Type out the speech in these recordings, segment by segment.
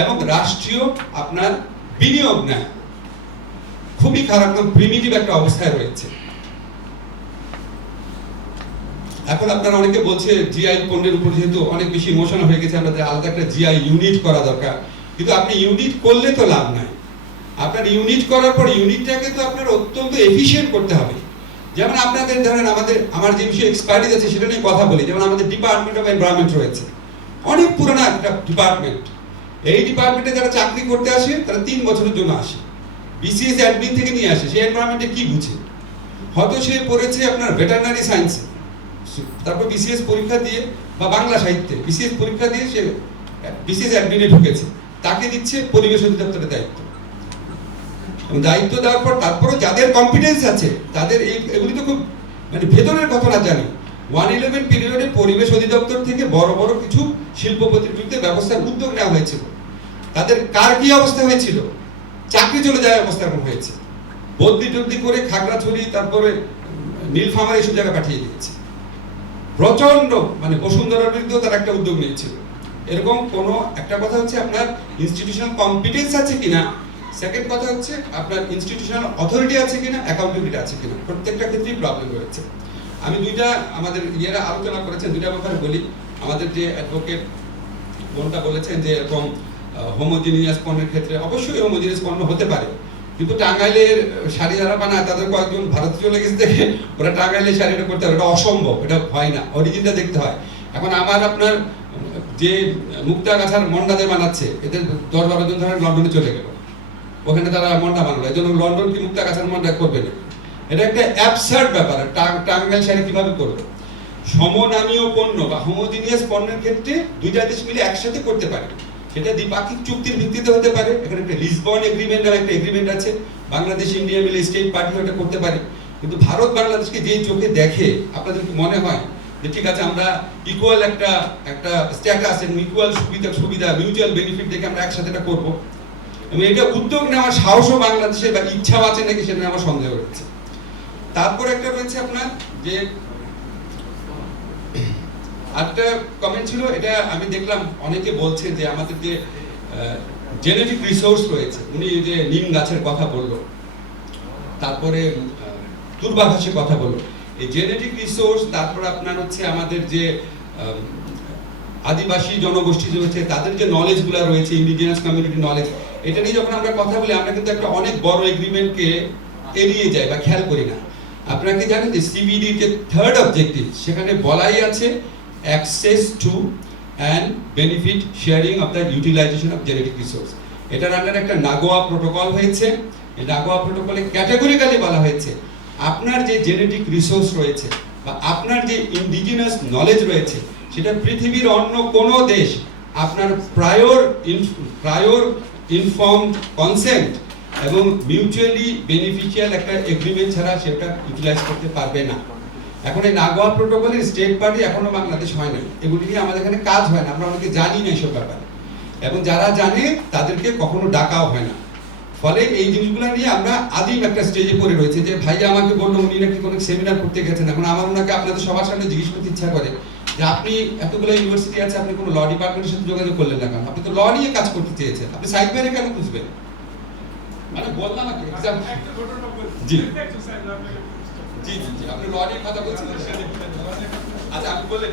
এবং রাষ্ট্রীয় আপনার বিনিয়োগ নেয়, খুবই খারাপ, প্রিমিটিভ একটা অবস্থায় রয়েছে। এখন আপনারা অনেকে বলছে জিআই পণ্যের উপর যেহেতু অনেক বেশি ইমোশনাল হয়ে গেছে, আমাদের আলাদা একটা জিআই ইউনিট করা দরকার। কিন্তু আপনি ইউনিট করলে তো লাভ নাই। আপনার ইউনিট করার পর ইউনিটটাকে তো আপনার অত্যন্ত এফিশিয়েন্ট করতে হবে। যেমন আপনাদের ধরেন আমার যে বিষয়ে এক্সপার্টিজ আছে সেটা নিয়ে কথা বলি। যেমন আমাদের ডিপার্টমেন্ট অফ এনভায়রনমেন্ট রয়েছে, অনেক পুরোনো একটা ডিপার্টমেন্ট। এই ডিপার্টমেন্টে যারা চাকরি করতে আসে তারা 3 বছরের জন্য আসে, বিসিএস অ্যাডমিন থেকে নিয়ে আসে। সেই এনভায়রনমেন্টে কি বুঝে? হয়তো সে পড়েছে আপনার ভেটেরিনারি সায়েন্সে, তারপর বিসিএস পরীক্ষা দিয়ে বা বাংলা সাহিত্যে বিসিএস পরীক্ষা দিয়ে সে বিসিএস অ্যাডমিনে ঢুকেছে, তাকে দিচ্ছে পরিবেশ অধিদপ্তরের দায়িত্ব। দায়িত্ব দেওয়ার পর তারপরও যাদের কম্পিটেন্স আছে তাদের এগুলি তো খুব মানে ভেতরের ঘটনা জানি। 111 পিরিয়ডে পরিবেশ অধিদপ্তর থেকে বড় বড় কিছু শিল্পপতির বিরুদ্ধে ব্যবস্থার উদ্যোগ নেওয়া হয়েছিল। তাদের কার কি অবস্থা হয়েছিল? চাকরি চলে যাওয়ার অবস্থা এরকম হয়েছে। বদলি টবলি করে খাগড়াছড়ি, তারপরে নীলফামারী এইসব জায়গায় পাঠিয়ে দিয়েছে। প্রচন্ড মানে বসুন্ধরার বিরুদ্ধেও তারা একটা উদ্যোগ নিয়েছিল। এরকম কোন একটা কথা হচ্ছে আপনার ইনস্টিটিউশনাল কম্পিটেন্স আছে কিনা, সেকেন্ড কথা হচ্ছে আপনার ইনস্টিটিউশনাল অথরিটি আছে কিনা, অ্যাকাউন্টেবিলিটি আছে কিনা। প্রত্যেকটা ক্ষেত্রেই প্রবলেম রয়েছে। আমি দুইটা আমাদের ইয়েরা আলোচনা করেছেন, দুইটা ব্যাপারে বলি। আমাদের যে অ্যাডভোকেট বোনটা বলেছেন যে এরকম হোমোজিনিয়াস পণ্যের ক্ষেত্রে অবশ্যই হোমোজিনিয়াস পণ্য হতে পারে, কিন্তু টাঙ্গাইলের শাড়ি যারা বানায় তাদের কয়েকজন ভারতে চলে গেছে দেখে ওরা টাঙ্গাইলের শাড়িটা করতে হবে, এটা অসম্ভব, এটা হয় না, অরিজিনটা দেখতে হয়। এখন আপনার যে মুক্তাগাছার মন্ডাদের বানাচ্ছে, এদের 10-12 জন ধরে লন্ডনে চলে গেল, ওখানে তারা মন্ডা বানালো, এই জন্য লন্ডন কি মুক্তাগাছার মন্ডা করবে না? এটা একটা অ্যাবসার্ড ব্যাপার। টাঙ্গাইল শাড়ি কিভাবে করবে? সমনামীয় পণ্য বা হোমোজিনিয়াস পণ্যের ক্ষেত্রে দুইটা দেশ মিলে একসাথে করতে পারে, সেটা দ্বিপাক্ষিক চুক্তির ভিত্তিতে হতে পারে। এখানে একটা লিসবন এগ্রিমেন্ট নামে একটা এগ্রিমেন্ট আছে, বাংলাদেশ ইন্ডিয়া মিলে স্টেট পার্টি এটা করতে পারে। কিন্তু ভারত বাংলাদেশকে যেই চোখে দেখে, আপনাদের কি মনে হয় যে ঠিক আছে আমরা ইকুয়াল একটা স্ট্যাটাস এবং ইকুয়াল সুবিধা মিউচুয়াল বেনিফিট দেখে আমরা একসাথে এটা করবো? এবং এটা উদ্যোগ নেওয়ার সাহসও বাংলাদেশের বা ইচ্ছাও আছে নাকি সেটা আমার সন্দেহ রয়েছে। তারপর একটা রয়েছে আপনার যে আরেকটা কমেন্ট ছিল, এটা আমি দেখলাম অনেকে বলছে যে আমাদের যে জেনেটিক রিসোর্স রয়েছে, উনি যে নিম গাছের কথা বললো, তারপরে দূর্বাভাসের কথা বললো, এই জেনেটিক রিসোর্স, তারপর আপনার হচ্ছে আমাদের যে আদিবাসী জনগোষ্ঠী রয়েছে তাদের যে নলেজগুলো রয়েছে, ইন্ডিজিনাস কমিউনিটি নলেজ, এটা নিয়ে যখন আমরা কথা বলি আমরা কিন্তু একটা অনেক বড় এগ্রিমেন্টকে এড়িয়ে যাই বা খেয়াল করি না। আপনারা কি জানেন যে সিবিডি যে 3rd অবজেক্টিভ, সেখানে বলাই আছে access to and benefit sharing of the utilization of genetic resource. এটার আন্ডারে একটা নাগোয়া প্রোটোকল হয়েছে। এই নাগোয়া প্রোটোকলে ক্যাটাগরিক্যালি বলা হয়েছে আপনার যে জেনেটিক রিসোর্স রয়েছে বা আপনার যে ইন্ডিজিনাস নলেজ রয়েছে, সেটা পৃথিবীর অন্য কোনো দেশ আপনার প্রায়র ইনফর্মড কনসেন্ট এবং মিউচুয়ালি বেনিফিশিয়াল একটা এগ্রিমেন্ট ছাড়া সেটা ইউটিলাইজ করতে পারবে না। এখন এই নাগোয়া প্রোটোকলের স্টেট পার্টি এখনো বাংলাদেশ হয় না, এগুলি নিয়ে আমাদের এখানে কাজ হয় না, আমরা অনেকে জানি না এইসব ব্যাপারে, এবং যারা জানে তাদেরকে কখনো ডাকাও হয় না। ফলে এই জিনিসগুলো নিয়ে আমরা আদিম একটা স্টেজে পড়ে রয়েছে। যে ভাইয়া আমাকে বললো উনি নাকি কোনো সেমিনার করতে গেছেন, এখন আমার ওনাকে আপনাদের সবার সামনে জিজ্ঞেস করতে ইচ্ছা করে যে আপনি এতগুলো ইউনিভার্সিটি আছে, আপনি কোনো ল ডিপার্টমেন্টের সাথে যোগাযোগ করলেন না কেন? আপনি তো ল নিয়ে কাজ করতে চেয়েছেন, আপনি সাইড বাইরে কেন বুঝবেন? মানে বললাম আর কি এক্সাম। জি জি জি জি আপনি ল নিয়ে কথা বলছেন। আচ্ছা আপনি বললেন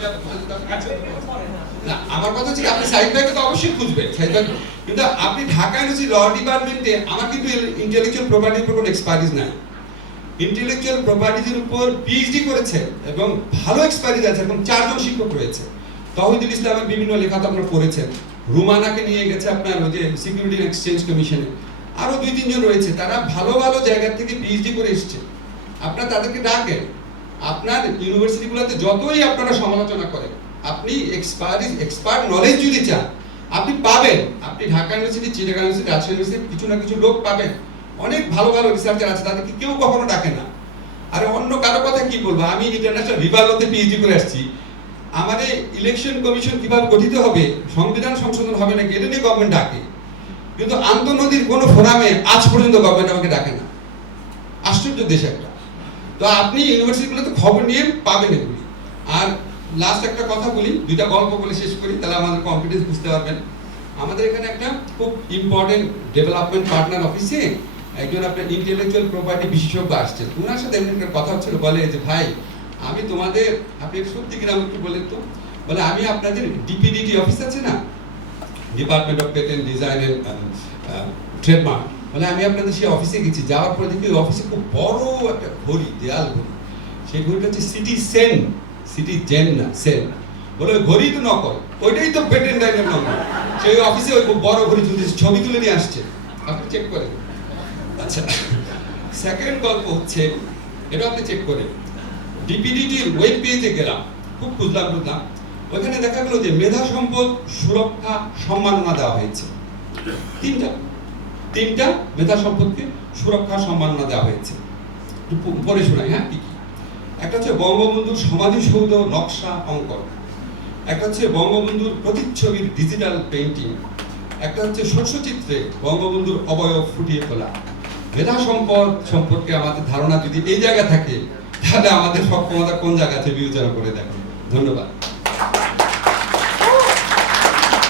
না, আমার কথা হচ্ছে আপনি সাইড বাইকে তো অবশ্যই খুঁজবেন সাইড বাইক, কিন্তু আপনি ঢাকা ইউনিভার্সিটি ল ডিপার্টমেন্টে, আমার কিন্তু ইন্টেলেকচুয়াল প্রপার্টির উপর কোনো এক্সপার্টিজ নাই। ইন্টেলেকচুয়াল প্রপার্টিজের উপর পিএইচডি করেছেন এবং ভালো এক্সপার্টিজ আছে, এবং 4 জন শিক্ষক রয়েছে। তৌহিদুল ইসলামের বিভিন্ন লেখা তো আপনারা পড়েছেন, রুমানাকে নিয়ে গেছে আপনার ওই যে সিকিউরিটি এক্সচেঞ্জ কমিশনে, আরো 2-3 জন রয়েছে, তারা ভালো ভালো জায়গা থেকে পিএইচডি করে এসেছে। আপনারা তাদেরকে ডাকেন। আপনার ইউনিভার্সিটিগুলোতে যতই আপনারা সমালোচনা করেন, আপনি এক্সপার্ট নলেজ যদি চান আপনি পাবেন। আপনি Dhaka university, Chittagong university, Rajshahi university কিছু না কিছু লোক পাবেন, অনেক ভালো ভালো রিসার্চার আছে, তাদেরকে কেউ কখনো ডাকে না। আর অন্য কারো কথা কি বলবো, আমি ইন্টারন্যাশনাল রিভারতে পিএইচডি করে আসছি, আমাদের ইলেকশন কমিশন কিভাবে গঠিত হবে, সংবিধান সংশোধন হবে নাকি, এটা নিয়ে গভর্নমেন্ট ডাকে, কিন্তু আন্তর্জাতিক কোনো ফোরামে আজ পর্যন্ত গভর্নমেন্ট আমাকে ডাকে না। আশ্চর্য দেশ একটা। তো আপনি ইউনিভার্সিটিগুলোতে খবর নিয়ে পাবেন এগুলি। আর লাস্ট একটা কথা বলি, 2টা গল্প বলে শেষ করি, তাহলে আমাদের কনফিডেন্স বুঝতে পারবেন। আমাদের এখানে একটা খুব ইম্পর্টেন্ট ডেভেলপমেন্ট পার্টনার অফিসে একজন আপনার ইন্টেলেকচুয়াল প্রপার্টি বিশেষজ্ঞ আসছেন, ওনার সাথে এমনি একটা কথা হচ্ছিল, বলে যে ভাই আমি তোমাদের, আপনি সত্যি কিনা একটু বলেন তো, বলে আমি আপনাদের ডিপিডিটি অফিস আছে না, department of patent design and trademark, বলে আমি আপনাদের সেই অফিসে গেছি, যাওয়ার পরে দেখি ওই অফিসে খুব বড় একটা ঘড়ি, দেয়াল ঘড়ি, সেই ঘড়িটা হচ্ছে সিটি জেন না সেন, বলে ওই ঘড়ি তো নকল, ওইটাই তো পেটেন্ট লাইনের নম্বর, সেই অফিসে ওই খুব বড় ঘড়ি ঝুলতেছে, ছবি তুলে নিয়ে আসছে, আপনি চেক করেন। আচ্ছা, সেকেন্ড গল্প হচ্ছে, এটা আপনি চেক করেন, ডিপিডিটির ওয়েব পেজে গেলাম, খুব বুঝলাম, ওইখানে দেখা গেল যে মেধা সম্পদ সুরক্ষা সম্মাননা দেওয়া হয়েছে, তিনটা মেধা সম্পদকে সুরক্ষা সম্মাননা দেওয়া হয়েছে। পরে শোনাই, হ্যাঁ কি কি। একটা হচ্ছে বঙ্গবন্ধুর সমাধিসৌধ নকশা অঙ্কন, একটা হচ্ছে বঙ্গবন্ধুর প্রতিচ্ছবির ডিজিটাল পেইন্টিং, একটা হচ্ছে শস্যচিত্রে বঙ্গবন্ধুর অবয়ব ফুটিয়ে তোলা। মেধা সম্পদ সম্পর্কে আমাদের ধারণা যদি এই জায়গা থাকে, তাহলে আমাদের সক্ষমতা কোন জায়গা থেকে বিবেচনা করে দেখেন। ধন্যবাদ।